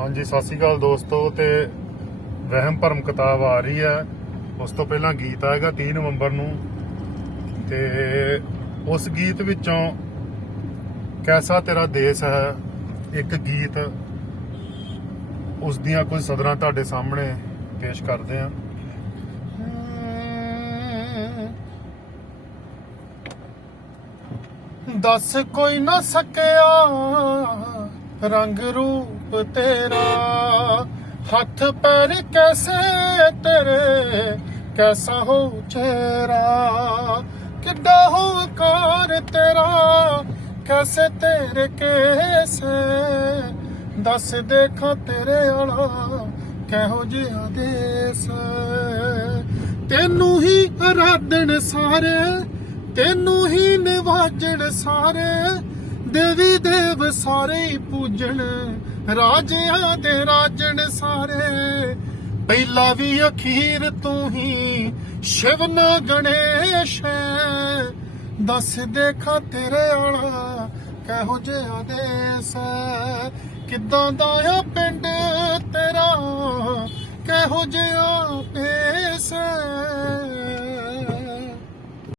ਹਾਂਜੀ, ਸਤਿ ਸ਼੍ਰੀ ਅਕਾਲ ਦੋਸਤੋ ਤੇ ਵਹਿਮ ਭਰਮ ਕਿਤਾਬ ਆ ਰਹੀ ਹੈ। ਉਸ ਤੋਂ ਪਹਿਲਾਂ ਗੀਤ ਆਏਗਾ 30 ਨਵੰਬਰ ਨੂੰ। ਤੇ ਉਸ ਗੀਤ ਵਿੱਚੋਂ ਕੈਸਾ ਤੇਰਾ ਦੇਸ਼ ਹੈ, ਇੱਕ ਗੀਤ ਉਸ ਦੀਆਂ ਕੁਝ ਸਦਰਾਂ ਤੁਹਾਡੇ ਸਾਹਮਣੇ ਪੇਸ਼ ਕਰਦੇ ਆ ਦੱਸ ਕੋਈ ਨਾ ਸਕਿਆ। ਰੰਗ ਰੂਪ ਤੇਰਾ, ਹੱਥ ਪੈਰ ਕੈਸੇ ਤੇਰੇ, ਕੈਸਾ ਹੋ ਚਿਹਰਾ, ਕਿੱਡਾ ਹੋ ਕਾਰ ਤੇਰਾ, ਕੈਸੇ ਤੇਰੇ ਕੇਸੇ, ਦੱਸ ਦੇਖਾਂ ਤੇਰੇ ਆਲਾ ਕਿਹੋ ਜਿਹਾ ਦੇਸ। ਤੈਨੂੰ ਹੀ ਅਰਾਧਨ ਸਾਰੇ, ਤੈਨੂੰ ਹੀ ਨਿਵਾਜਣ ਸਾਰੇ ਦੇਵੀ ਦੇਵ ਸਾਰੇ ਪੂਜਣ, ਰਾਜਿਆਂ ਦੇ ਰਾਜਣ ਸਾਰੇ ਪਹਿਲਾ ਵੀ ਅਖੀਰ ਤੂੰ ਹੀ, ਸ਼ਿਵ ਨਾ ਗਣੇਸ਼ ਹੈ। ਦੱਸ ਦੇਖਾਂ ਤੇਰੇ ਆਲਾ ਕਹੋ ਜਿਹਾ ਦੇਸ ਹੈ। ਕਿੱਦਾਂ ਦਾ ਆ ਪਿੰਡ ਤੇਰਾ, ਕਹੋ ਜਿਹਾ